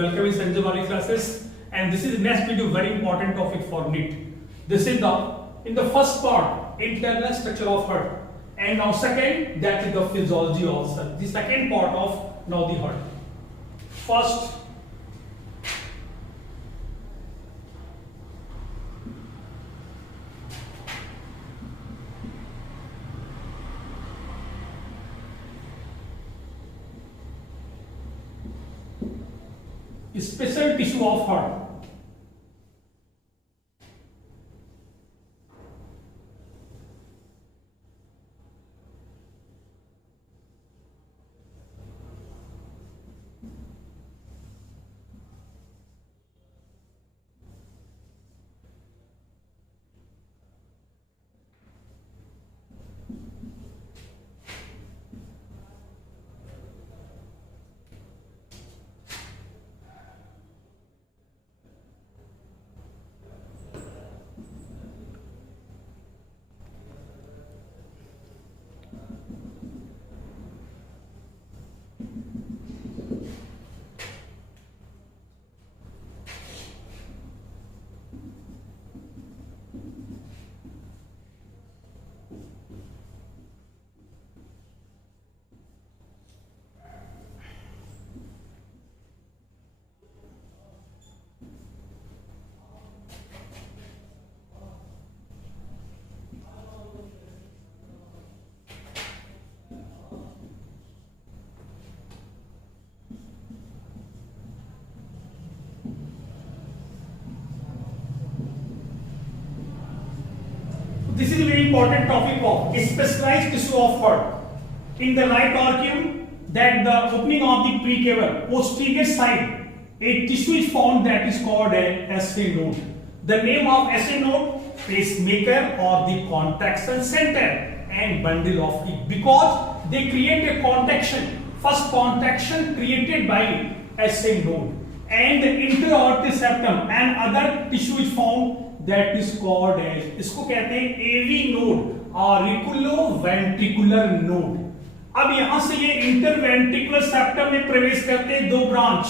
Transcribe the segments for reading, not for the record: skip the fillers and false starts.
welcome in Sanjay Wali classes, and this is the next video, very important topic for NEET. This is in the first part, internal structure of heart, and now second, that is the physiology of the second part of now the heart. First, special tissue of heart. This is a very important topic of specialized tissue of heart. In the right atrium, that the opening of the precaval posterior side, a tissue is found that is called a SA node. The name of SA node, pacemaker or the contraction center and bundle of key, because they create a contraction. First contraction created by SA node, and the interaortic septum and other tissue is found that is called as, इसको कहते हैं AV node, auriculoventricular node. अब यहां से ये interventricular septum में प्रवेश करते हैं दो branch,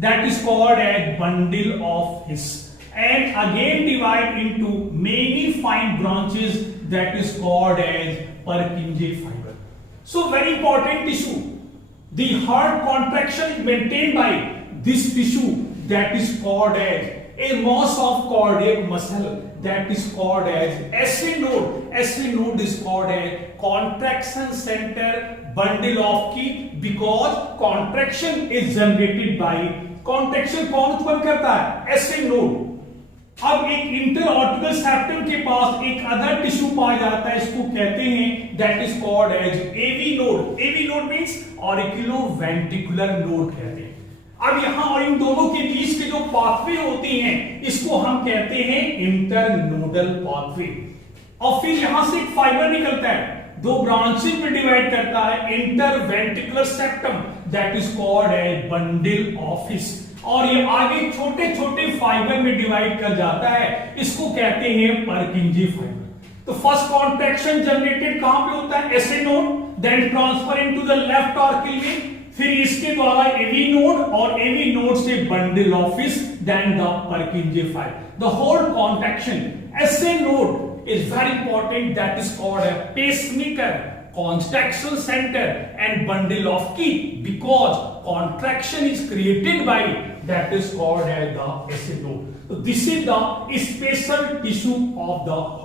that is called as bundle of His, and again divide into many fine branches, that is called as Purkinje fiber. So very important tissue. The heart contraction is maintained by this tissue, that is called as a mass of cardiac muscle, that is called as SA node. SA node is called a contraction center, bundle of key, because contraction is generated by, contraction कौन उत्पन्न करता है? SA node. अब एक इंटरऑर्टिकल septum के पास एक other tissue पाया जाता है, इसको कहते हैं that is called as AV node. AV node means auriculoventricular node कहते हैं. अब यहां और इन दोनों के बीच के जो पाथवे होती हैं, इसको हम कहते हैं इंटरनोडल पाथवे. और फिर यहां से एक फाइबर निकलता है, दो ब्रांचेस में डिवाइड करता है, interventricular septum, that is called as bundle of His, और ये आगे छोटे छोटे फाइबर में डिवाइड कर जाता है, इसको कहते हैं पर्किंजे फाइबर. तो फर्स्ट कॉन्ट्रैक्शन जनरेटेड कहां पे होता है? SA node, then transfer into the left auricle में, फिर इसके द्वारा AV नोड और AV नोड से bundle of His, then the Purkinje fibre. The whole contraction SA node is very important, that is called a pacemaker, contraction center and bundle of key, because contraction is created by, that is called as the SA node. So this is the special tissue of the heart.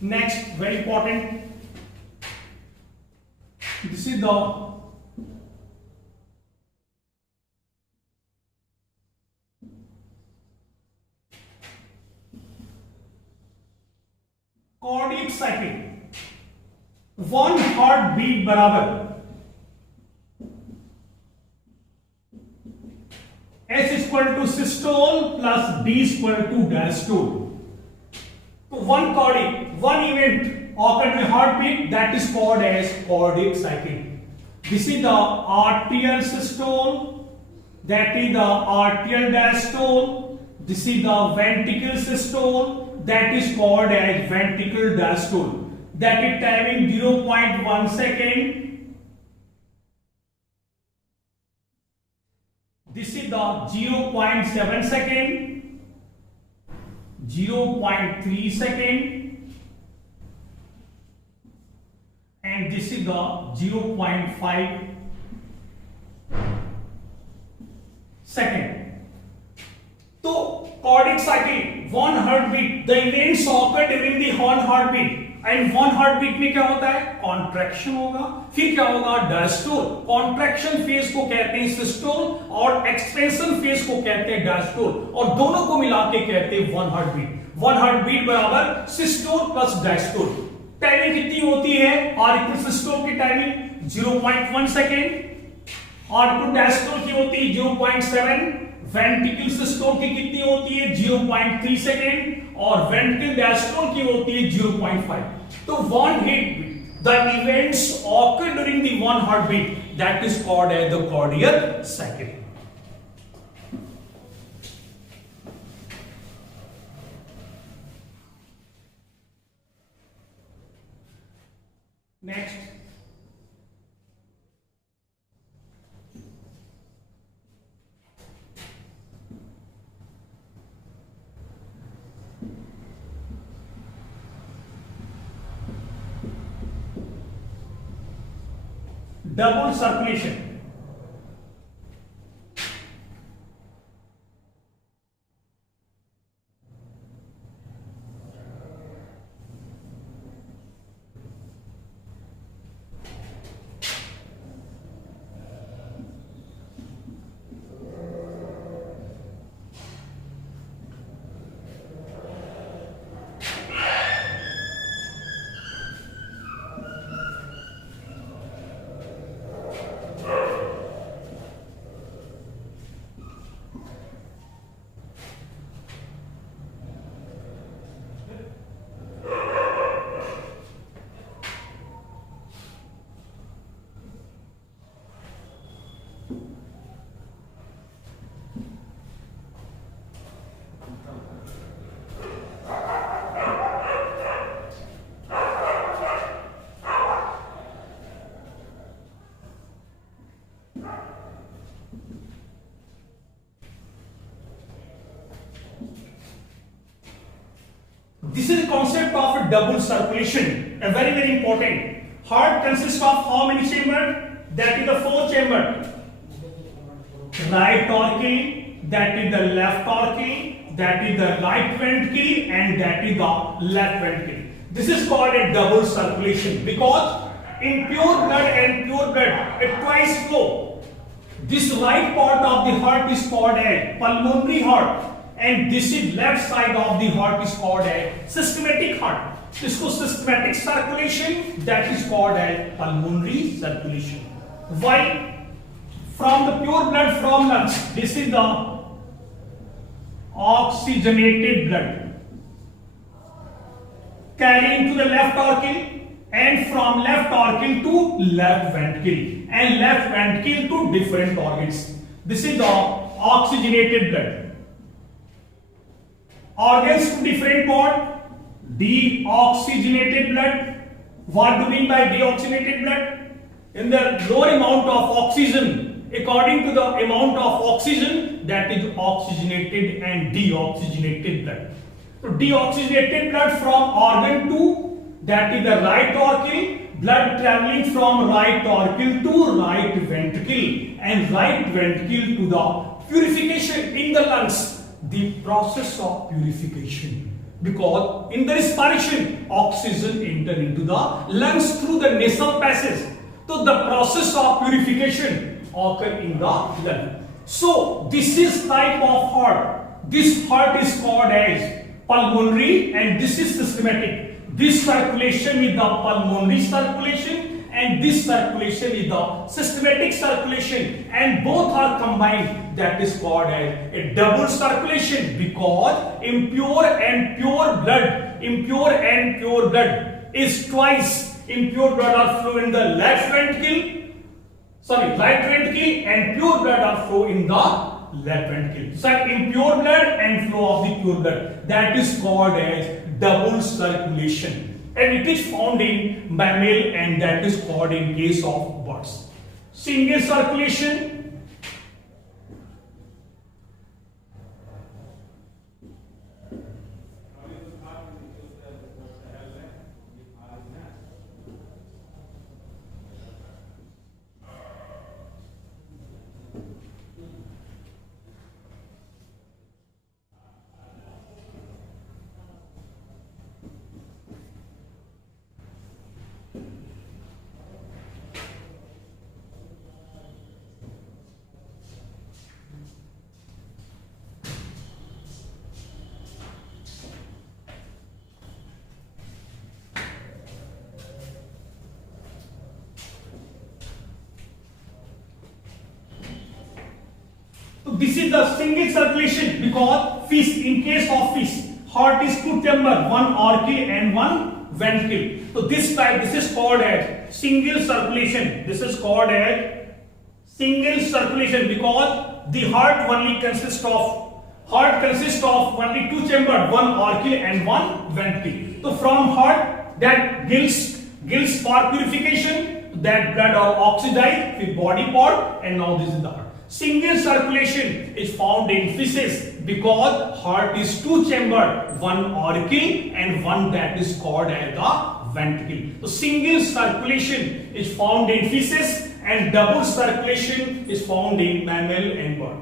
Next, very important, this is the cardiac cycle. One heart beat बराबर S equal to systole plus D equal to diastole. तो one cardiac, one event occurred with heartbeat, that is called as cardiac cycle. This is the arterial systole, that is the arterial diastole. This is the ventricular systole, that is called as ventricular diastole. that is timing 0.1 second. This is the 0.7 second, 0.3 second, and this is the 0.5 second. तो cardiac cycle, one heartbeat, the events occur during the one heartbeat. And one heart beat में क्या होता है? Contraction होगा, फिर क्या होगा? Diastole. Contraction phase को कहते हैं सिस्टोल और एक्सपेंशन फेज को कहते हैं डायस्टोल, और दोनों को मिला के कहते हैं one heart beat. One heart beat बराबर सिस्टोल प्लस डायस्टोल. टाइमिंग कितनी होती है? आर इक्वल सिस्टोल की timing 0.1 second, are equal diastole की होती है 0.7, वेंट्रिकल सिस्टोल की कितनी होती है? 0.3 सेकेंड, और वेंट्रिकल डायस्टोल की होती है 0.5. तो one hit the events occur during the one heart beat, that is called as the cardiac cycle. Next, double circulation. This is the concept of a double circulation, a very important. Heart consists of how many chambers? That is the 4 chambers. Right auricle, that is the left auricle, that is the right ventricle, and that is the left ventricle. This is called a double circulation because in pure blood and pure blood it twice flow. This right part of the heart is called a pulmonary heart, and this is left side of the heart is called a systematic heart. इसको systematic circulation, that is called a pulmonary circulation. Why? From the pure blood from lungs, this is the oxygenated blood carrying to the left auricle, and from left auricle to left ventricle, and left ventricle to different organs. This is the oxygenated blood. Organs to different part. Deoxygenated blood. What do you mean by deoxygenated blood? In the lower amount of oxygen, according to the amount of oxygen, that is oxygenated and deoxygenated blood. So deoxygenated blood from organ to, that is the right auricle, blood traveling from right auricle to right ventricle, and right ventricle to the purification in the lungs. The process of purification, because in the respiration oxygen enter into the lungs through the nasal passage, so the process of purification occur in the lung. So this is type of heart. This heart is called as pulmonary, and this is systematic. This circulation is the pulmonary circulation, and this circulation is the systematic circulation, and both are combined. That is called a double circulation, because impure and pure blood is twice. Impure blood are flow in the right ventricle, and pure blood are flow in the left ventricle. So impure blood and flow of the pure blood, that is called as double circulation. and it is found in mammal and that is called in case of birds. Single circulation. So this is the single circulation because fish, in case of fish, heart is two chamber, one auricle and one ventricle. So this type, this is called as single circulation. This is called as single circulation because the heart only consists of only two chamber, one auricle and one ventricle. So from heart that gills for purification, that blood or oxidized with body part, and now this is the heart. Single circulation is found in fishes because heart is two chamber, one auricle and one that is called as the ventricle. So single circulation is found in fishes and double circulation is found in mammal and bird.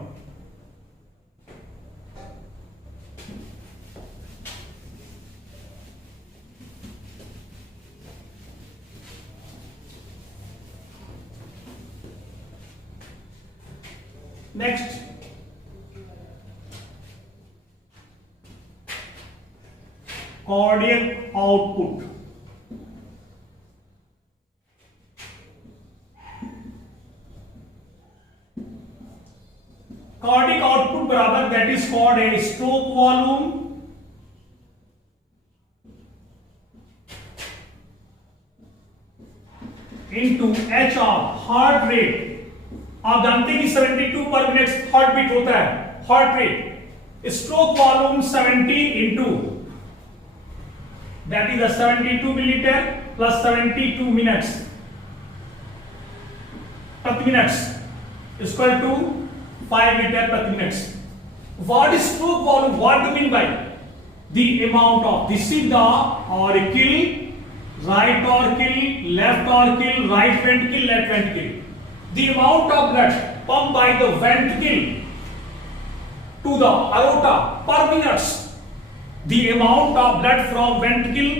Next, cardiac output. Cardiac output बराबर that is called a stroke volume into HR, heart rate. आप जानते हैं कि 72 पर minute heart beat होता है, heart rate. Stroke volume 70 into that is 72 millilitre plus 72 minutes प्रति minutes equal to 5 litre प्रति minutes. What is stroke volume? What do mean by the amount of, this is the auricle, right auricle, left auricle, right ventricle, left ventricle. The amount of blood pumped by the ventricle to the aorta per minute. The amount of blood from ventricle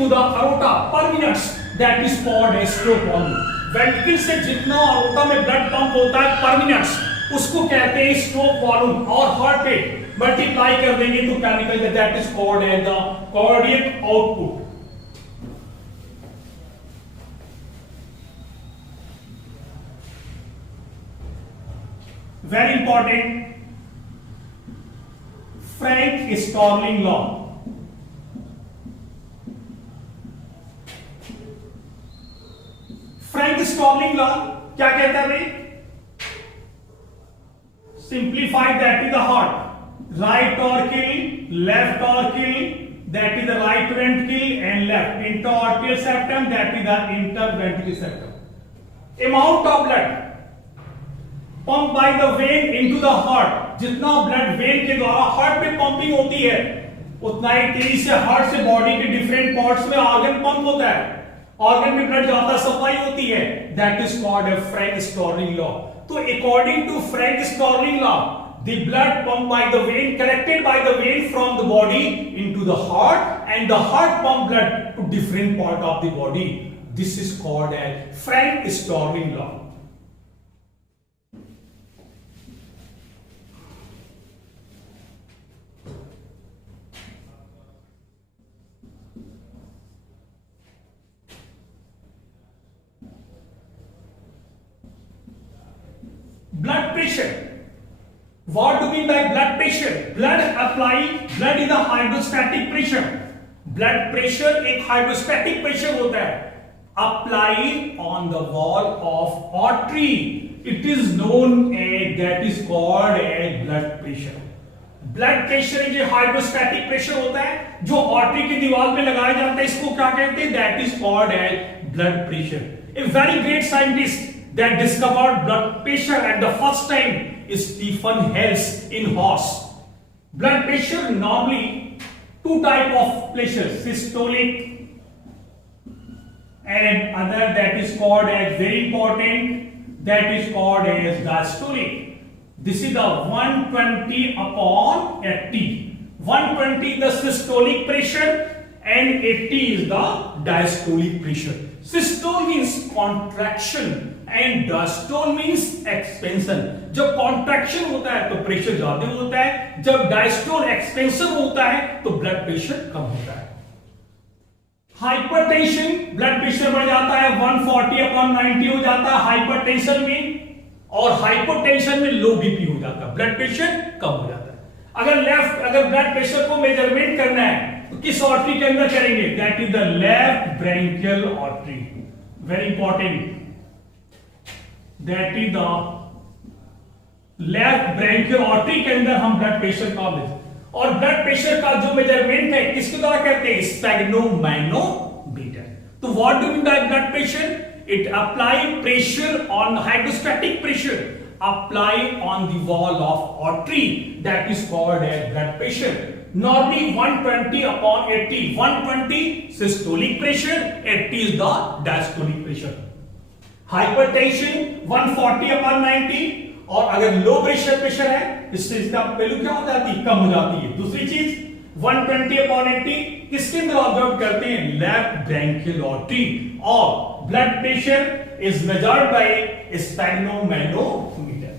to the aorta per minute, that is called a stroke volume. ventricle से जितना aorta में blood pump होता है per minute उसको कहते हैं stroke volume. और heart rate multiply कर देंगे तो क्या निकलेगा? That is called as the cardiac output. Very important, Frank Starling law. Frank Starling law क्या कहता है भाई? Simplified that is the heart, right auricle, left auricle, that is the right ventricle, and left interarterial septum, that is the interventricular septum. Amount of blood pumped by the vein into the heart, जितना blood vein के द्वारा heart में pumping होती है उतना ही तेजी से heart से body के different parts में organ pump होता है, organ में blood ज्यादा सप्लाई होती है, that is called a Frank-Starling law. तो according to Frank-Starling law, the blood pumped by the vein, collected by the vein from the body into the heart, and the heart pump blood to different part of the body. This is called as Frank-Starling law. Blood pressure. What do you mean by blood pressure? Blood is a hydrostatic pressure. Blood pressure एक hydrostatic pressure होता है. Applied on the wall of artery. it is known as, that is called as blood pressure. Blood pressure जो hydrostatic pressure होता है जो artery की दीवार पे लगाया जाता है, इसको क्या कहते हैं? That is called as blood pressure. A very great scientist that discovered blood pressure at the first time is Stephen Hales in horse. Blood pressure normally two type of pressure, systolic and other that is called as, very important, that is called as diastolic. This is the 120 upon 80. 120 the systolic pressure and 80 is the diastolic pressure. Systole means contraction and diastole means expansion. जब contraction होता है तो pressure ज्यादा होता है, जब diastole expansion होता है तो ब्लड प्रेशर कम होता है. हाइपरटेंशन, ब्लड प्रेशर बढ़ जाता है 140 अपॉन 90 हो जाता है हाइपरटेंशन में, और हाइपोटेंशन में लो बीपी हो जाता है, ब्लड प्रेशर कम हो जाता है. अगर ब्लड प्रेशर को मेजरमेंट करना है तो किस आर्टरी के अंदर करेंगे? That is the left brachial artery. Very important, that is the left brachial artery के अंदर हम ब्लड प्रेशर का और ब्लड प्रेशर का जो मेजरमेंट है किसके द्वारा करते हैं? स्फेग्नोमैनोमीटर. तो what do mean by blood pressure? It apply pressure on hydrostatic pressure apply on the wall of artery, that is called as blood pressure. Normally 120 upon 80. 120 systolic pressure, 80 is the diastolic pressure. Hypertension 140 upon 90, और अगर low pressure है इससे इसका value क्या हो जाती है? कम हो जाती है. दूसरी चीज 120 अपॉन 80 किसके अंदर ऑब्जर्व करते हैं? Left brachial artery. और blood pressure is measured by sphygmomanometer.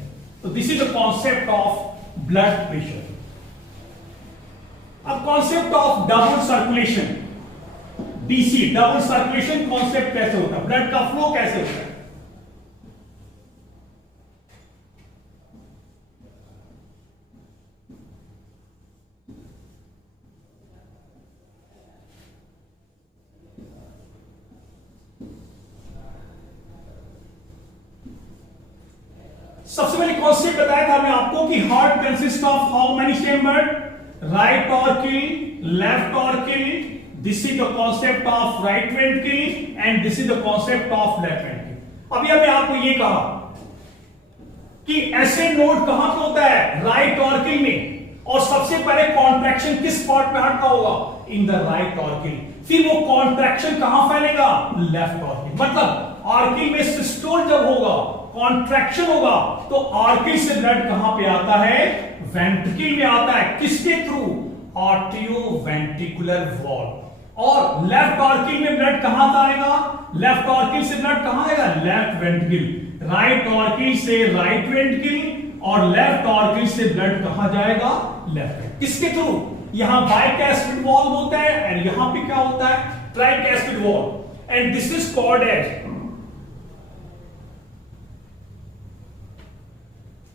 तो this is the concept of blood pressure. अब concept of double circulation, DC double circulation concept कैसे होता है? ब्लड का फ्लो कैसे होता है? सबसे पहले कॉन्सेप्ट बताया था मैं आपको कि heart consist of how many chamber? Right auricle, left auricle. This is the concept of right ventricle and this is the concept of left ventricle. अभी हमने आपको ये कहा कि ऐसे नोड कहां पे होता है? राइट ऑर्किल में. और सबसे पहले कॉन्ट्रैक्शन किस पार्ट में हार्ट का होगा? In the right auricle. फिर वो कॉन्ट्रैक्शन कहां फैलेगा? Left auricle. मतलब ऑर्किल में सिस्टोल जब होगा, कॉन्ट्रैक्शन होगा, तो आर्किल से ब्लड कहां पे आता है? वेंट्रिकल में आता है. किसके थ्रू? आर्टियोवेंट्रिकुलर वॉल. और लेफ्ट आर्किल में ब्लड कहां आएगा? लेफ्ट आर्किल से ब्लड कहां आएगा? Left ventricle. राइट आर्किल से राइट वेंट्रिकल और लेफ्ट आर्किल से ब्लड कहां जाएगा? लेफ्ट. किसके थ्रू? यहां बाइकैस्पिड वॉल होता है और यहां पे क्या होता है? Tricuspid valve. And this is called as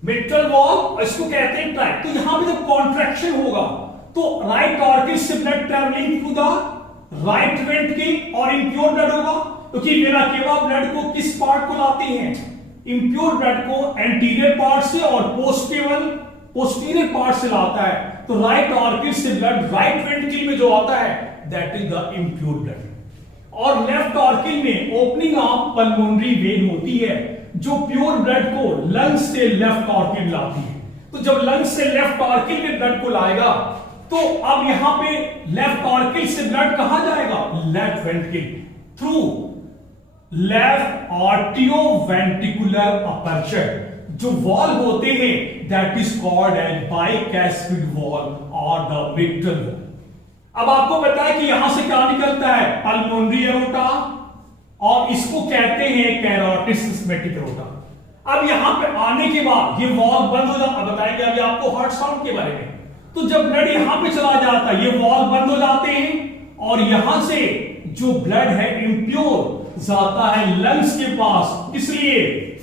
mitral valve, इसको कहते हैं ट्रैक. तो यहां पे जब कॉन्ट्रैक्शन होगा तो राइट ऑर्किल से blood travelling through the right ventricle और इंप्योर ब्लड होगा. क्योंकि वेना केवा ब्लड को किस पार्ट को लाते हैं? इंप्योर ब्लड को एंटीरियर पार्ट से और पोस्टीरियर पार्ट से लाता है. तो राइट ऑर्किल से ब्लड राइट वेंट्रिकल में जो आता है that is the impure blood. और लेफ्ट ऑर्किल में ओपनिंग ऑफ पल्मोनरी वेन होती है जो प्योर ब्लड को लंग्स से लेफ्ट ऑर्किल लाती है. तो जब लंग्स से लेफ्ट ऑर्किल में ब्लड को लाएगा तो अब यहां पे लेफ्ट ऑर्किल से ब्लड कहां जाएगा? Left ventricle through left atrioventricular aperture. जो वॉल होते हैं that is called as bicuspid valve और द मिट्रल वॉल. अब आपको पता है कि यहां से क्या निकलता है? पल्मोनरी एरोटा, और इसको कहते हैं कैरोटिड सिस्मेटिक एरोटा. अब यहां पे आने के बाद ये वॉल बंद हो जाता है. बताएंगे अभी आपको हार्ट साउंड के बारे में. तो जब ब्लड यहां पे चला जाता है ये वॉल बंद हो जाते हैं और यहां से जो ब्लड है इंप्योर जाता है लंग्स के पास. इसलिए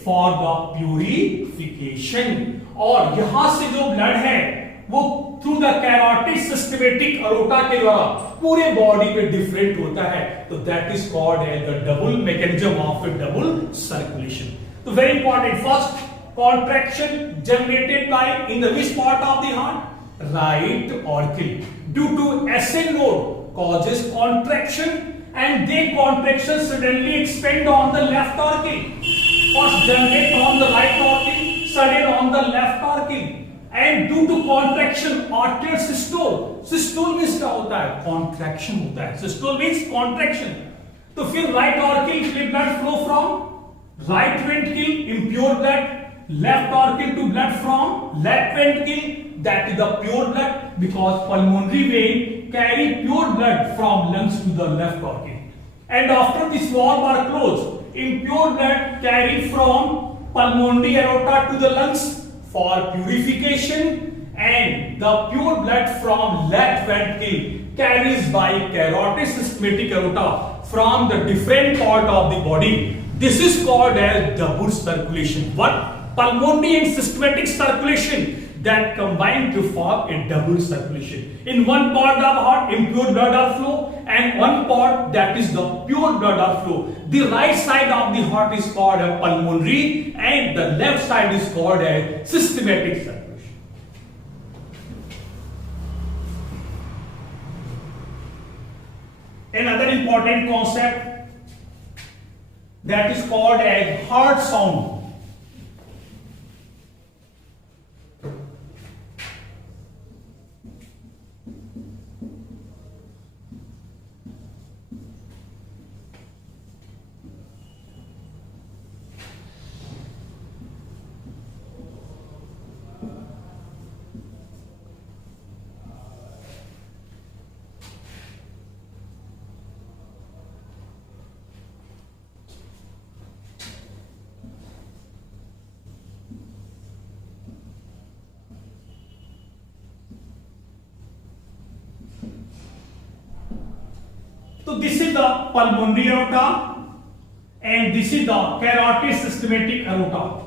फॉर द प्यूरिफिकेशन. और यहां से जो ब्लड है वो through the carotid systematic aorta के द्वारा पूरे बॉडी पे डिफरेंट होता है. तो that is called as the double mechanism of double circulation. So very important. First, contraction generated by in the which part of the heart? Right auricle. Due to SN node causes contraction, and they contraction suddenly expand on the left auricle. First generate on the right auricle, sudden on the left auricle. And due to contraction, arterial systole. Systole means क्या होता है? Contraction होता है. Systole means contraction. तो फिर right auricle से blood flow from right ventricle, impure blood, left auricle to blood from left ventricle, that is the pure blood, because pulmonary vein carry pure blood from lungs to the left auricle. And after this valve are closed, impure blood carry from pulmonary aorta to the lungs for purification, and the pure blood from left ventricle carries by carotid systematic aorta from the different part of the body. This is called as double circulation. What? Pulmonary and systematic circulation that combine to form a double circulation. In one part of heart, impure blood are flow, and one part, that is the pure blood are flow. The right side of the heart is called a pulmonary, and the left side is called a systematic circulation. Another important concept that is called as heart sound. So this is the pulmonary aorta, and this is the carotid systematic aorta,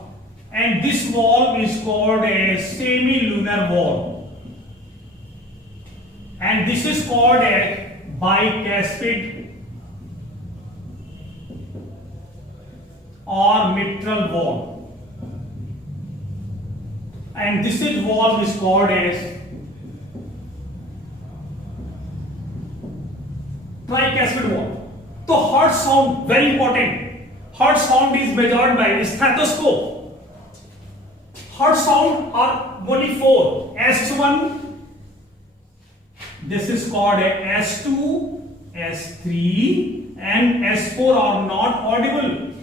and this valve is called a semilunar valve, and this is called a bicuspid or mitral valve, and this is valve is called as tricuspid valve. So heart sound very important. Heart sound is measured by stethoscope. Heart sound are only four. S1. This is called a S2, S3, and S4 are not audible.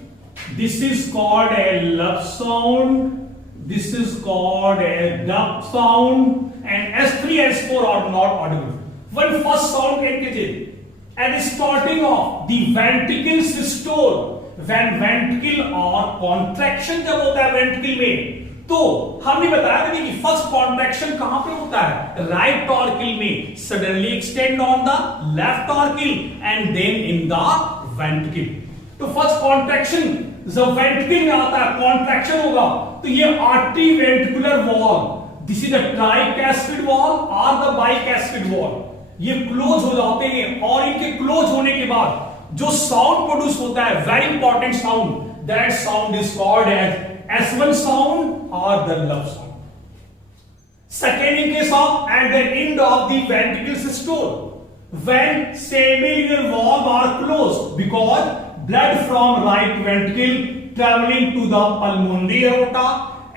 This is called a love sound. This is called a dub sound, and S3, S4 are not audible. One first sound can get it. At the starting of the ventricle systole, when ventricle और contraction जब होता है ventricle में, तो हमने बताया था कि फर्स्ट कॉन्ट्रैक्शन कहां पे होता है? राइट ऑर्किल में, suddenly extend on the left auricle and then in the ventricle. तो फर्स्ट कॉन्ट्रैक्शन जब वेंट्रिकल में आता है, कॉन्ट्रैक्शन होगा, तो ये artery ventricular valve, this is the tricuspid valve और द बाइकैस्पिड वॉल, ये क्लोज हो जाते हैं, और इनके क्लोज होने के बाद जो साउंड प्रोड्यूस होता है, very important sound, that sound is called as S1 sound or the love sound. Second, in case of at the end of the ventricle systole, when semilunar valve are closed, because blood from right ventricle traveling to the pulmonary aorta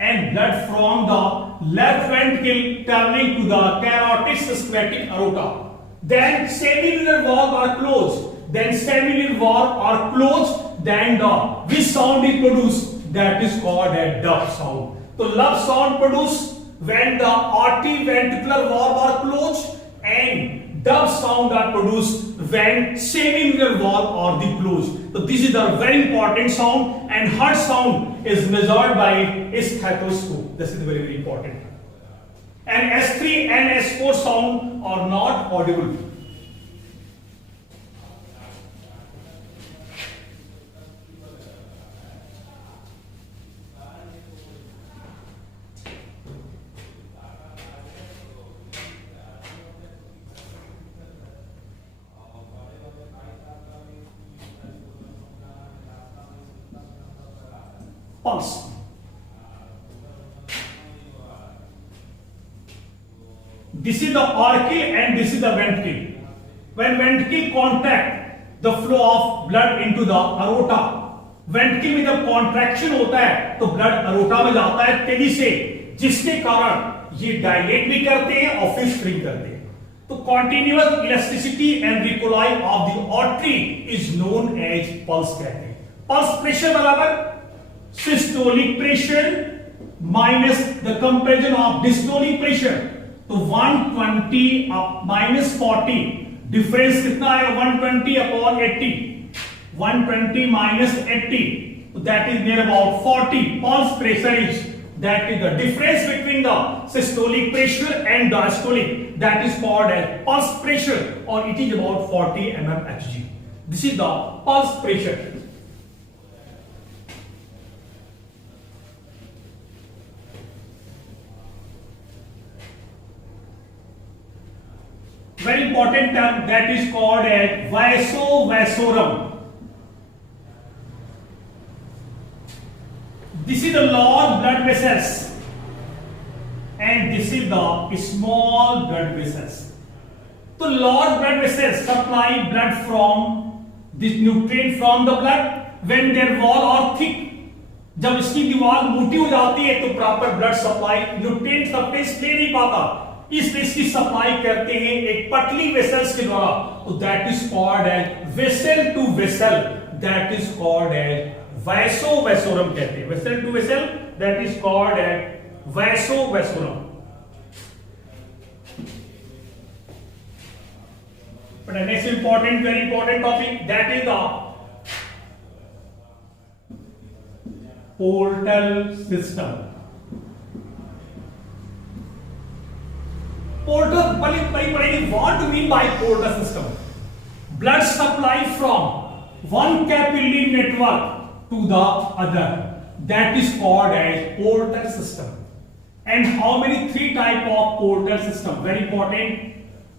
and blood from the left ventricle traveling to the carotid systematic aorta, then semilunar valve are closed. Then semilunar valve are closed. Then the which sound is produced? That is called a dub sound. So love sound produced when the arterioventricular valve are closed, and dub sound are produced when semilunar valve are the closed. So this is the very important sound, and heart sound is measured by stethoscope. This is very very important. And S3 and S4 sound are not audible. pulse. This is the auricle and this is the ventricle. When ventricle contract, the flow of blood into the aorta. Ventricle में जब contraction होता है तो blood aorta में जाता है तेजी से, जिसके कारण ये डायलेट भी करते हैं और फिर श्रिंक करते हैं. तो continuous elasticity and recoil of the artery is known as pulse कहते हैं. पल्स प्रेशर बराबर systolic pressure minus the comparison of diastolic pressure. तो 120 माइनस 40, डिफरेंस कितना है? 120 upon 80. 120 minus 80, that is near about 40. Pulse pressure is, that is the difference between the systolic pressure and diastolic, that is called as pulse pressure, or it is about 40 mmHg. This is the pulse pressure. Very important term, that is called as vasovasorum. This is the large blood vessels and this is the small blood vessels. So large blood vessels supply blood from this nutrient from the blood when their wall are thick. जब इसकी दीवार मोटी हो जाती है तो proper blood supply nutrient supplies ले नहीं पाता, इसलिए इसकी सप्लाई करते हैं एक पतली वेसल्स के द्वारा. तो that is called as vessel to vessel, that is called as vasovasorum कहते हैं. Vessel to vessel, that is called as vasovasorum. But the next important, very important topic, that is the portal system. Portal, what do you mean by portal system? Blood supply from one capillary network to the other, that is called as portal system. And how many? 3 type of portal system, very important.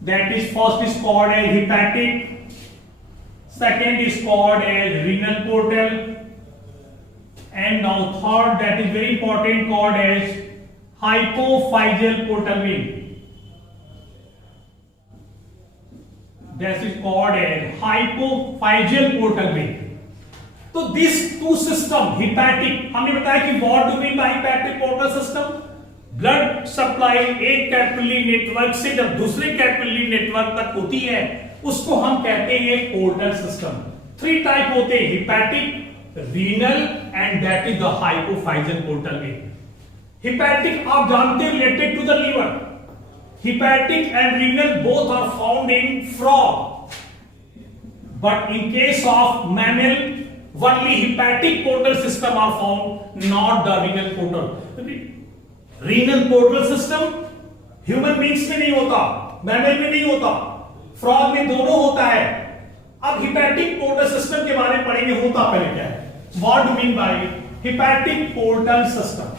That is, first is called as hepatic, second is called as renal portal, and now third, that is very important, called as hypophyseal portal vein. That is called as hypophyseal portal vein. तो this to system, hepatic, हमने बताया कि what do mean bye hepatic portal system? Blood supply एक capillary network से जब दूसरे capillary network तक होती है उसको हम कहते हैं पोर्टल सिस्टम. 3 टाइप होते हैं, hepatic, renal and that is the hypophyseal portal vein. Hepatic आप जानते हैं related to the liver. Hepatic and renal both are found in frog, but in case of mammal only hepatic portal system are found, not the renal portal. Renal portal system human beings में नहीं होता, mammal में नहीं होता, frog में दोनों होता है. अब hepatic portal system के बारे में पढ़ेंगे होता पहले क्या है. What do you mean by hepatic portal system?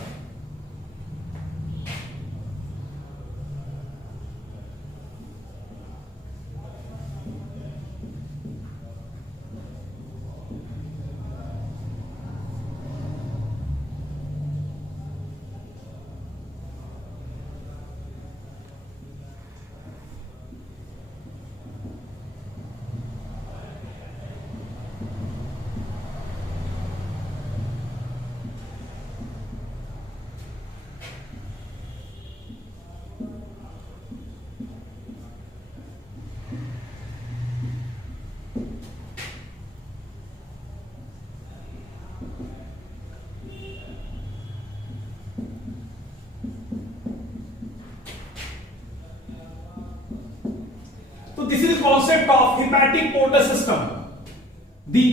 This is the concept of hepatic portal system. The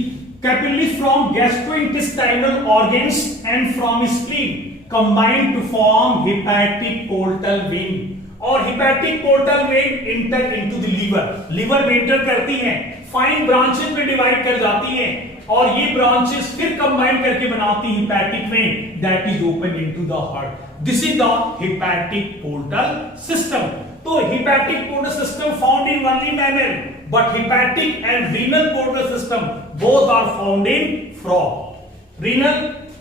capillaries from gastrointestinal organs and from spleen combine to form hepatic portal vein. और hepatic portal vein enter into the liver. Liver में enter करती हैं, fine branches में divide कर जाती हैं और ये ब्रांचेस फिर कंबाइन करके बनाती hepatic vein that is open into the heart. This is the hepatic portal system. तो hepatic portal system found in only mammal, but hepatic and renal portal system both are found in frog. Renal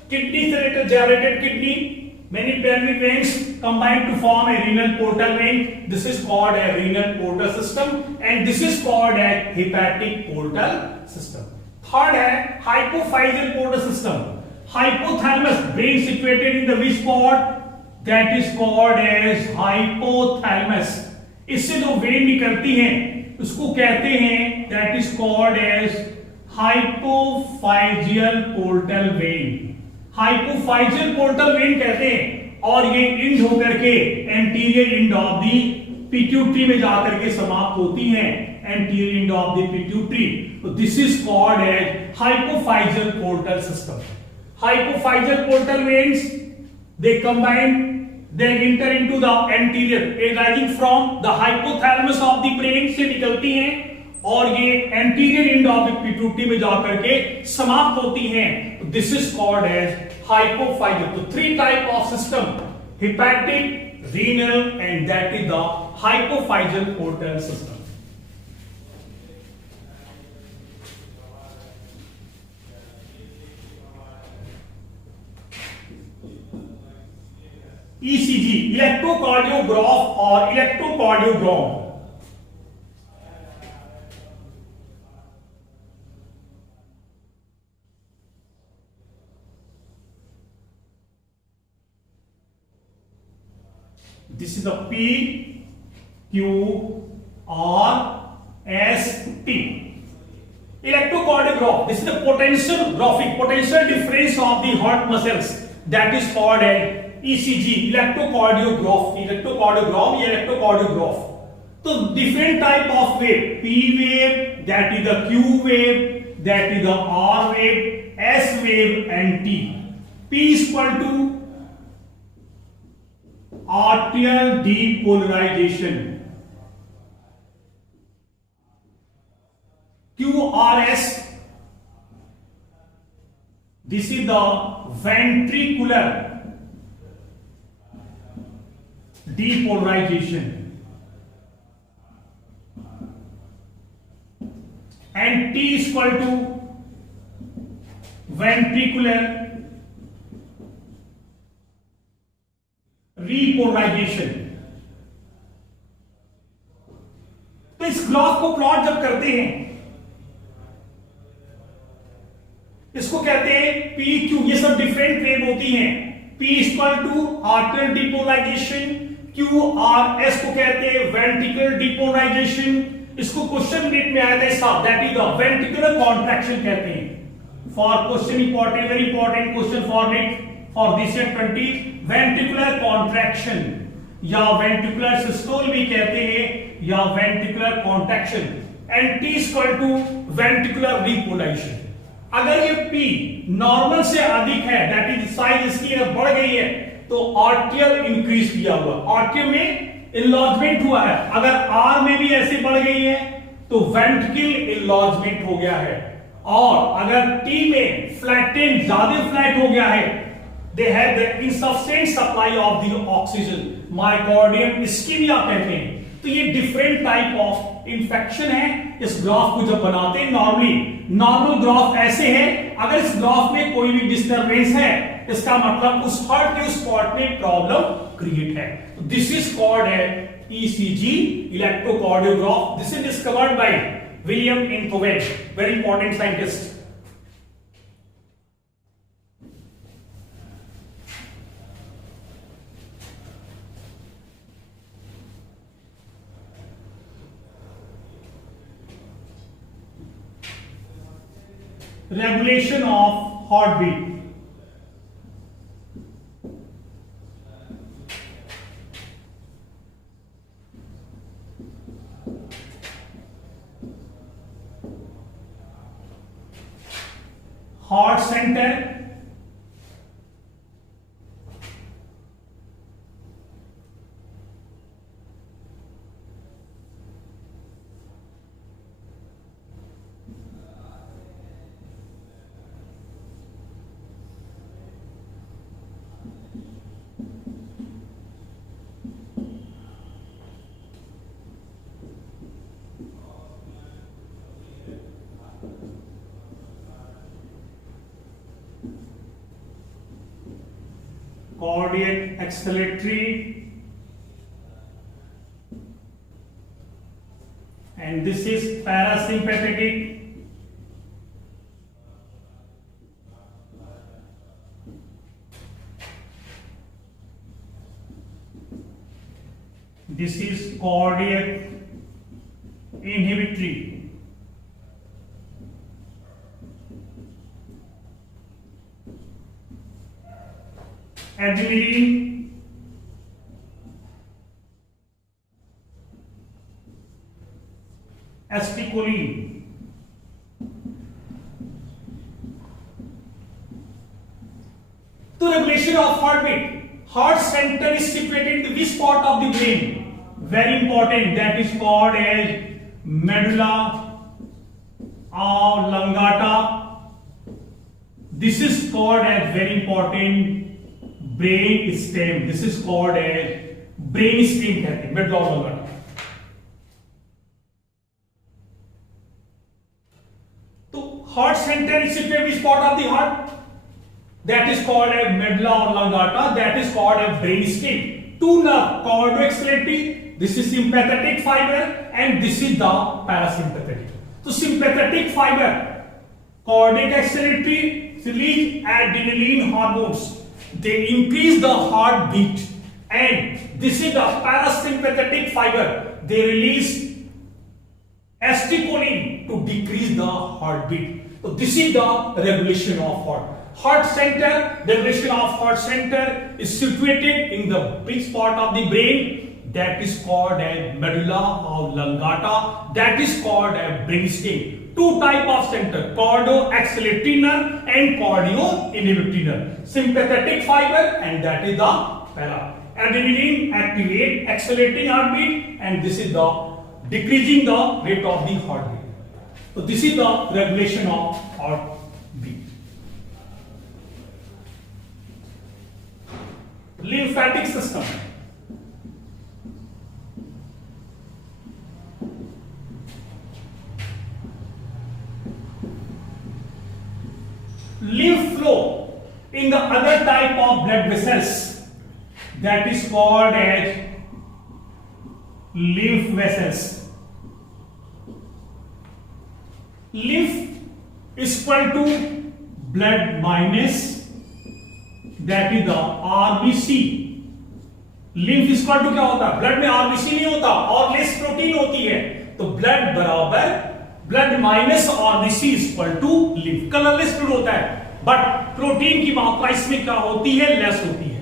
Kidney generated kidney, many pelvic veins combine to form a renal portal vein. This is called a renal portal system, and this is called a hepatic portal system. Third है hypophyseal portal system. Hypothalamus, brain situated in the which part? That is called as hypothalamus. इससे जो when निकलती हैं उसको कहते हैं that is called as hypophyseal portal vein. Hypophyseal portal vein कहते हैं, और ये इंड होकर के anterior end of the pituitary में जाकर के समाप्त होती हैं. Anterior end of the pituitary. तो this is called as hypophyseal portal system. Hypophyseal portal veins, they combine, they enter into the anterior, arising from the hypothalamus of the brain से निकलती हैं और ये anterior end of the pituitary में जाकर के समाप्त होती हैं. This is called as hypophyseal. तो three type of system: hepatic, renal, and that is the hypophyseal portal system. ECG, electrocardiograph or electrocardiogram. This is the P, Q, R, S, T. Electrocardiograph. This is the potential graphic, potential difference of the heart muscles. That is called an ECG, electrocardiograph, electrocardiogram या electrocardiograph. तो different type of wave, P wave, that is the Q wave, that is the R wave, S wave, and T. P is equal to arterial depolarization. QRS, this is the ventricular depolarization, and T is equal to ventricular repolarization. तो इस graph को plot जब करते हैं इसको कहते हैं P Q. ये सब डिफरेंट वेव होती हैं. P equal to arterial depolarisation, QRS को कहते हैं वेंट्रिकुलर डिपोलाइजेशन. इसको क्वेश्चन नीट में आया था साहब, that is the ventricular contraction कहते हैं. For question important, very important question for NEET for this year 20, ventricular contraction या वेंट्रिकुलर सिस्टोल भी कहते हैं या ventricular contraction. And T equal to ventricular repolarisation. अगर ये P नॉर्मल से अधिक है, दैट इज साइज इसकी बढ़ गई है, तो आर्टियल इंक्रीज किया हुआ, आर्टियल में इनलॉर्जमेंट हुआ है. अगर R में भी ऐसे बढ़ गई है तो वेंट्रिकल इनलॉर्जमेंट हो गया है. और अगर T में फ्लैटेन, ज्यादा फ्लैट हो गया है, they have the insufficient supply of the oxygen, myocardium ischaemia कहते हैं. तो ये डिफरेंट टाइप ऑफ इंफेक्शन है. इस ग्राफ को जब बनाते हैं नॉर्मल ग्राफ ऐसे है. अगर इस ग्राफ में कोई भी डिस्टरबेंस है इसका मतलब उस हार्ट के उस स्पॉट में प्रॉब्लम क्रिएट है. दिस इज कॉल्ड है ECG, electrocardiograph. This is discovered by William Infoved, very important scientist. Regulation of heartbeat. Heart center, cardiac axillary, and this is parasympathetic. This is cardiac inhibitory. Adrenaline, acetylcholine. The regulation of heartbeat. Heart center is situated in which part of the brain? Very important. That is called as medulla oblongata. This is called as very important brain stem. This is called as brain stem कहते हैं medulla oblongata. तो heart center is situated which part of the heart? That is called a medulla oblongata. That is called a brain stem. Two nerve, cordoaxillary. This is sympathetic fiber, and this is the parasympathetic. So sympathetic fiber, cardiac axillary, release adrenaline hormones. They increase the heartbeat, and this is the parasympathetic fiber. They release acetylcholine to decrease the heartbeat. So this is the regulation of heart. Heart center, the regulation of heart center is situated in the which part of the brain? That is called a medulla oblongata. That is called a brainstem. Two type of center, cordoaxillary nerve and cardioinhibitory nerve. Sympathetic fiber, and that is the para. Adrenaline activate accelerating heartbeat, and this is the decreasing the rate of the heartbeat. So this is the regulation of heartbeat. Lymphatic system. Lymph flow in the other type of blood vessels, that is called as lymph vessels. Lymph is equal to blood minus, that is the RBC. lymph is equal to क्या होता है? Blood में RBC नहीं होता और less protein होती है, तो ब्लड बराबर blood minus RBC is equal to lymph. Colourless fluid होता है, बट प्रोटीन की मात्रा इसमें क्या होती है? लेस होती है.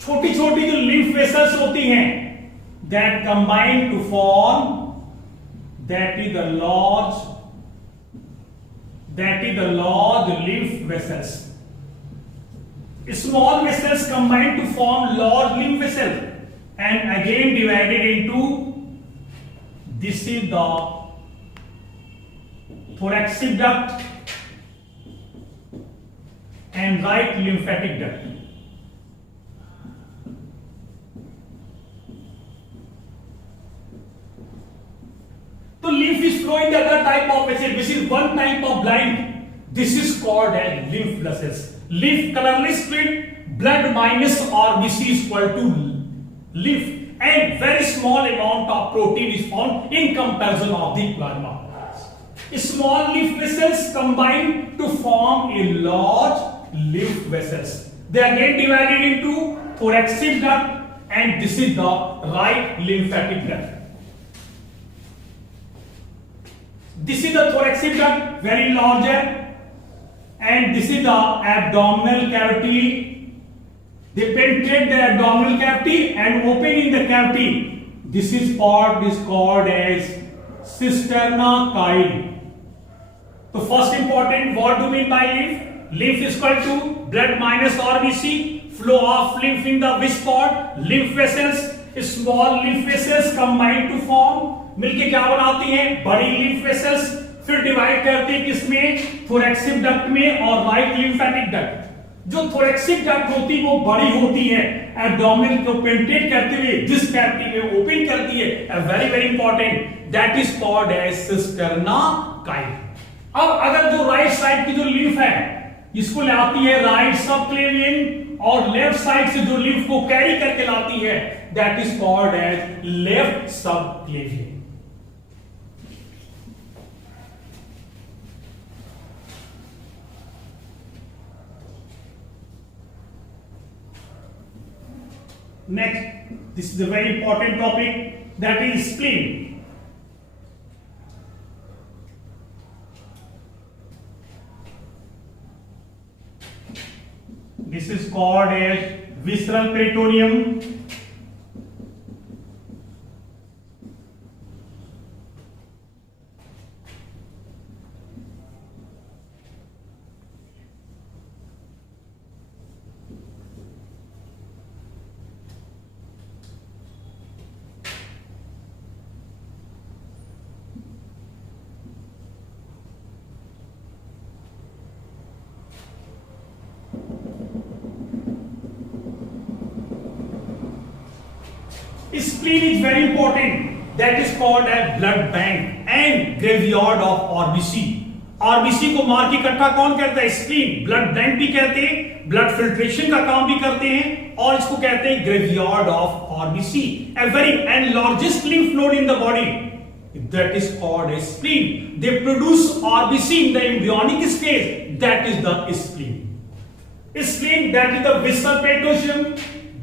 छोटी छोटी जो lymph vessels होती हैं, that combine to form, that is the large lymph vessels. Small vessels combine to form large lymph vessel, and again divided into, this is the thoracic duct and right lymphatic duct. So lymph is flowing the other type of vessel, which is one type of blind. This is called as lymph vessels. Lymph colorless fluid, blood minus RBC is equal to lymph, and very small amount of protein is found in comparison of the plasma. Small lymph vessels combine to form a large lymph vessels. They are again divided into thoracic duct, and this is the right lymphatic duct. This is the thoracic duct, very larger, and this is the abdominal cavity. They penetrate the abdominal cavity and open in the cavity. This is part is called as cisterna chyli. So first important, what do you mean by lymph? Lymph is equal to blood minus RBC, flow of lymph in the which part? Lymph vessels. Small lymph vessels combine to form, मिलके क्या बनाती हैं? बड़ी lymph vessels. फिर divide करते हैं किसमें? thoracic duct में और right lymphatic duct. जो thoracic duct होती है वो बड़ी होती है, abdomen को penetrate करते हुए जिस cavity में open करती है, very very important, that is called as cisterna chyli. अब अगर जो राइट साइड की जो lymph है, इसको लाती है राइट सबक्लेवियन, और लेफ्ट साइड से जो लिम्फ को कैरी करके लाती है that is called as left subclavian. Next, this is a very important topic, that is spleen. This is called as visceral peritoneum. Spleen is very important. That is called a blood bank and graveyard of RBC. RBC को मार के इकट्ठा कौन करता है? Spleen. Blood bank भी कहते हैं, ब्लड फिल्ट्रेशन का काम भी करते हैं, और इसको कहते हैं graveyard of RBC. A very and largest lymph node in the body. That is called a spleen. They produce RBC in the embryonic stage. That is the spleen. Spleen, that is the visceral peritoneum.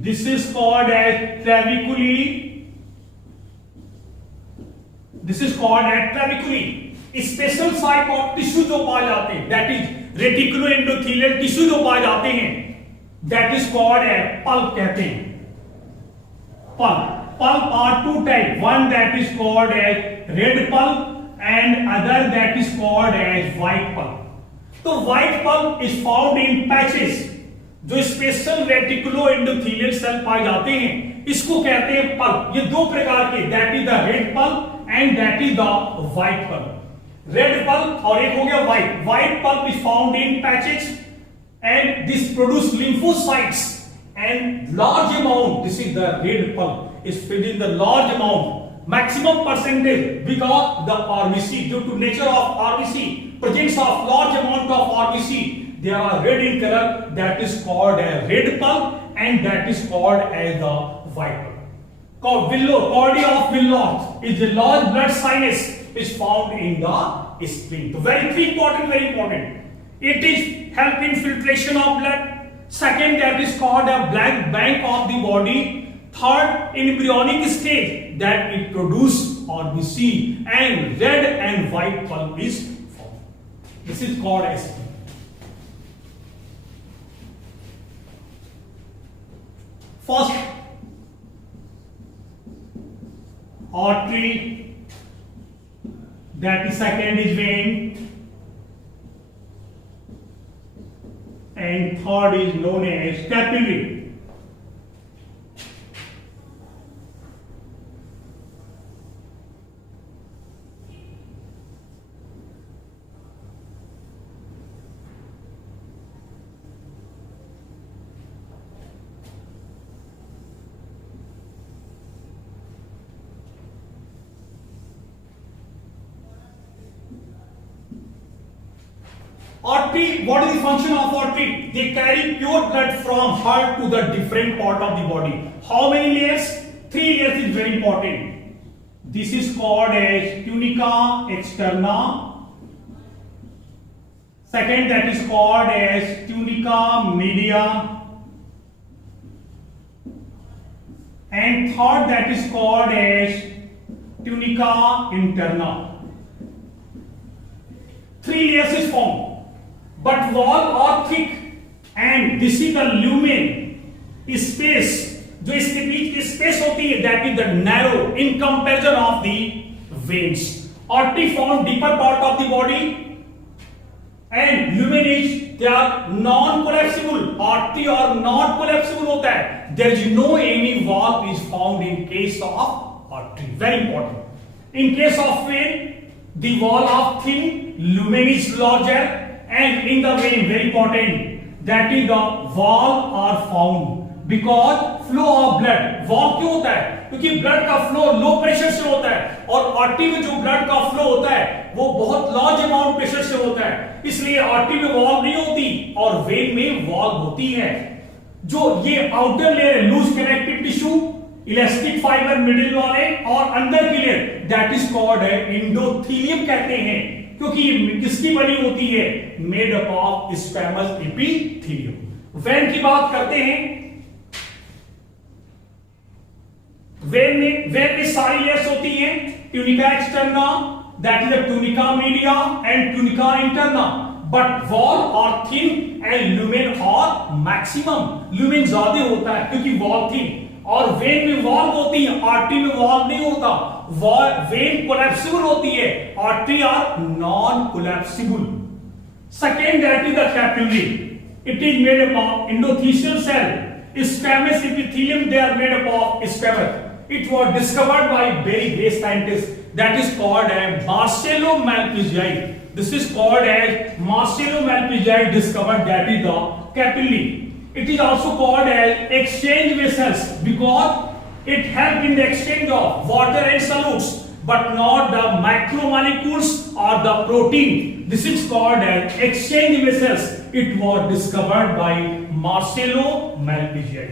This is called as trabeculae. This is called as trabeculae. Special site of tissue जो पाए जाते हैं, that is reticuloendothelial tissue जो पाए जाते हैं, that is called as pulp कहते हैं. Pulp. Pulp are two type. One that is called as red pulp and other that is called as white pulp. तो white pulp is found in patches. जो special reticulo endothelial cell पाए जाते हैं इसको कहते हैं पल्प. ये दो प्रकार के, that is the red pulp and that is the white pulp. Red pulp और एक हो गया white. White pulp is found in patches and this produce lymphocytes and large amount. This is the red pulp is filled in the large amount, maximum percentage, because the RBC, due to nature of RBC, presence of large amount of RBC, they are red in color. That is called a red pulp and that is called as the white pulp. Called Willow, Cordia of Willow is the large blood sinus is found in the spleen. So very important, very important. It is help in filtration of blood. Second, that is called a blood bank of the body. Third, in embryonic stage, that it produce RBC and red and white pulp is formed. This is called as spleen. First, artery, that is second is vein, and third is known as capillary. Artery, what is the function of artery? They carry pure blood from heart to the different part of the body. How many layers? 3 layers is very important. This is called as tunica externa. Second, that is called as tunica media. And third, that is called as tunica interna. 3 layers is formed. But wall are thick and this is the lumen space. जो इसके बीच की space होती है that is the narrow in comparison of the veins. Artery form deeper part of the body and lumen is they are non-collapsible. Artery और non-collapsible होता है. There is no any wall is found in case of artery. Very important. In case of vein, the wall of thin, lumen is larger. And in the vein, very important, that is the wall are found because flow of blood. Wall क्यों होता है? क्योंकि blood का flow low pressure से होता है और artery में जो ब्लड का फ्लो होता है वो बहुत लार्ज अमाउंट प्रेशर से होता है, इसलिए आर्टरी में वॉल नहीं होती और वेन में वॉल्व होती है। जो ये आउटर लेयर है loose connective tissue, elastic fibre middle वाले, और अंदर की लेयर दैट इज कॉल्ड है एंडोथेलियम कहते हैं, क्योंकि ये किसकी बनी होती है, made up of squamous epithelium. Vein की बात करते हैं, वेन में सारी लेयर्स होती हैं, tunica externa that is the tunica media and tunica interna, but wall और थिन एंड लुमेन और मैक्सिमम। लुमेन ज्यादा होता है क्योंकि वॉल थिन, और वेन में वॉल्व होती है, आर्टरी में वॉल्व नहीं होता। वेन कोलैप्सिबल होती है, artery are non collapsible. Second that is the capillary, it is made up of endothelial cell, squamous epithelium, they are made up of squamous. It was discovered by very great scientist that is called as Marcello Malpighi. This is called as Marcello Malpighi discovered that is the capillary. It is also called as exchange vessels because it helps in the exchange of water and solutes, but not the macromolecules or the protein. This is called as exchange vessels. It was discovered by Marcello Malpighi.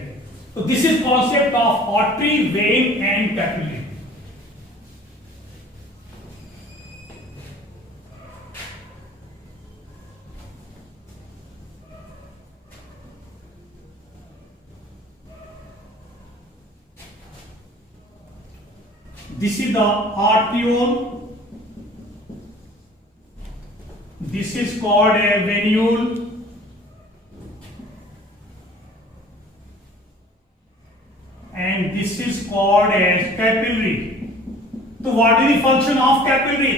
So this is concept of artery, vein and capillary. This is the arteriole. This is called a venule. And this is called as capillary. So what is the function of capillary?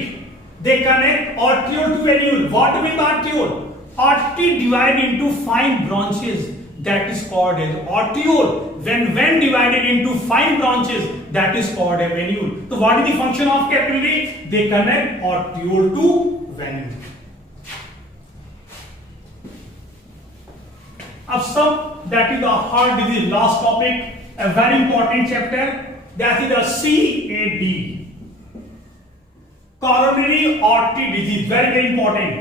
They connect arteriole to venule. What do you mean by arteriole? Artery divided into 5 branches, that is called as arteriole. When divided into 5 branches, that is called a venule. So what is the function of capillary? They connect arteriole to venule. Ab sub, that is the heart disease, last topic. A very important chapter, that is the CAD, coronary artery disease, very very important.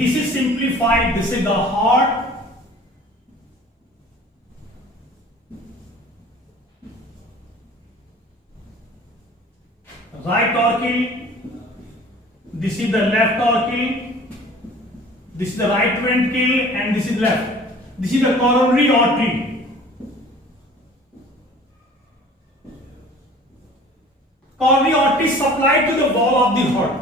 This is simplified. This is the heart, right auricle, this is the left auricle, this is the right ventricle, and this is left. This is the coronary artery. Coronary artery supplied to the wall of the heart.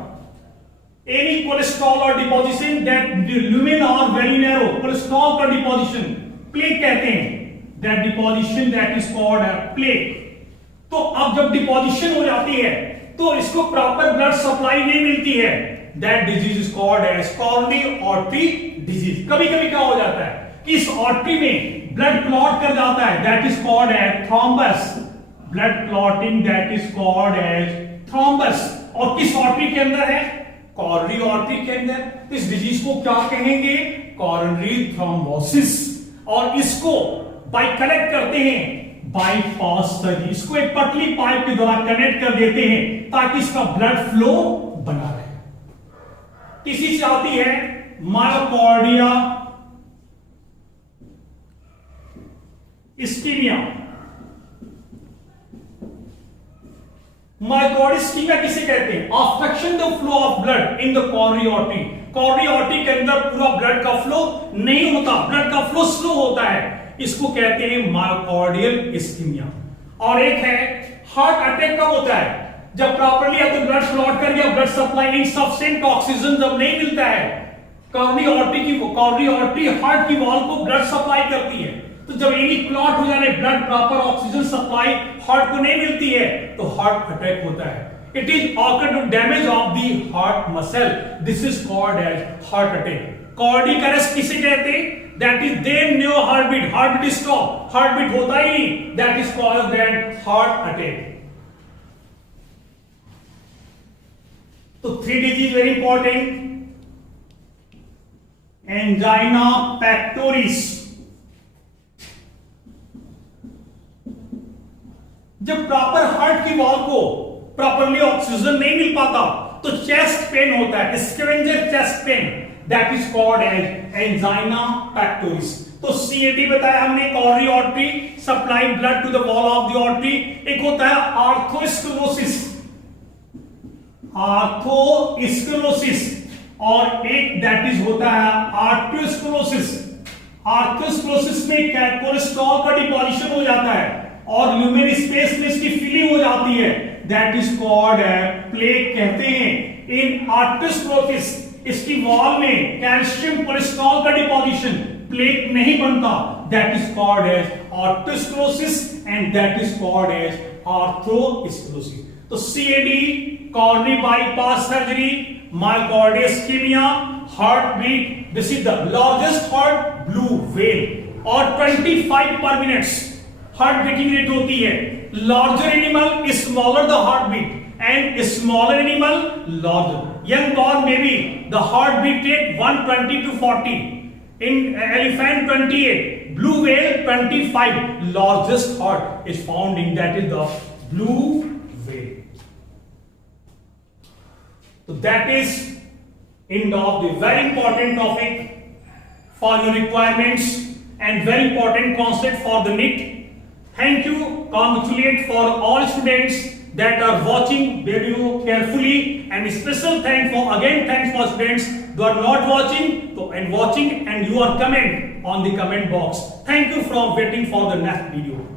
Any cholesterol or deposition that the lumen are very narrow, cholesterol का deposition, plaque कहते हैं, that deposition that is called a plaque. तो अब जब deposition हो जाती है, तो इसको proper blood supply नहीं मिलती है, that disease is called as coronary artery disease. कभी-कभी क्या हो जाता है कि इस artery में blood clot कर जाता है, that is called as thrombus. Blood clotting that is called as thrombus. और किस आर्टरी के अंदर है, कॉरोनरी आर्टरी के अंदर। इस डिजीज को क्या कहेंगे, कॉरोनरी थ्रोम्बोसिस। और इसको बाय कनेक्ट करते हैं बाईपास सर्जरी, इसको एक पतली पाइप के द्वारा कनेक्ट कर देते हैं ताकि इसका ब्लड फ्लो बना रहे। तीसरी से आती है मायोकार्डिया इस्कीमिया। मायोकार्डियल इस्कीमिया किसे कहते हैं, obstruction the flow of blood in the coronary artery. Coronary artery के अंदर पूरा ब्लड का फ्लो नहीं होता, ब्लड का फ्लो स्लो होता है, इसको कहते हैं मायोकार्डियल इस्कीमिया। और एक है हार्ट अटैक कब होता है, जब प्रॉपर्ली या तो ब्लड क्लॉट कर गया, ब्लड सप्लाई इनसफिशिएंट ऑक्सीजन जब नहीं मिलता है। कोरोनरी आर्टरी हार्ट की वॉल को ब्लड सप्लाई करती है, तो जब एनी क्लॉट हो जाने, blood proper oxygen supply heart को नहीं मिलती है, तो हार्ट अटैक होता है। It is occur to damage of the heart muscle, this is called as heart attack. Cardiac arrest किसे कहते हैं, that is then no heartbeat stop, heartbeat होता ही नहीं, that is called that heart attack. तो 3 disease very important, angina pectoris. जब proper heart की wall को प्रॉपरली ऑक्सीजन नहीं मिल पाता तो चेस्ट पेन होता है, scavenger chest pain, that is called as angina pectoris. तो CAD बताया हमने, coronary artery supply blood to the wall of the artery. एक होता है आर्थोस्क्लेरोसिस, आर्थोस्क्लेरोसिस, और एक दैट इज होता है आर्टरियोस्क्लेरोसिस. आर्थोस्क्लेरोसिस में कोलेस्ट्रॉल का डिपोजिशन हो जाता है और ल्यूमेन स्पेस में इसकी फिलिंग हो जाती है, दैट इज कॉल्ड प्लेक कहते हैं. इन आर्टरियोस्क्लेरोसिस इसकी वॉल में कैल्शियम कोलेस्ट्रॉल का डिपोजिशन, प्लेक नहीं बनता, that is called as arteriosclerosis and that is called as atherosclerosis. तो CAD, coronary bypass surgery, myocardial ischemia, heartbeat, this is the largest heart, blue whale, और 25 per minute heart beating rate होती है. Larger animal, smaller the heartbeat, and smaller animal, larger. Young born baby, the heartbeat rate 120 to 40. In elephant 28, blue whale 25. Largest heart is found in that is the blue whale. So that is end of the very important topic for your requirements and very important concept for the NEET. Thank you, congratulate for all students that are watching video carefully, and special thanks for students who are not watching and watching and you are comment on the comment box. Thank you for waiting for the next video.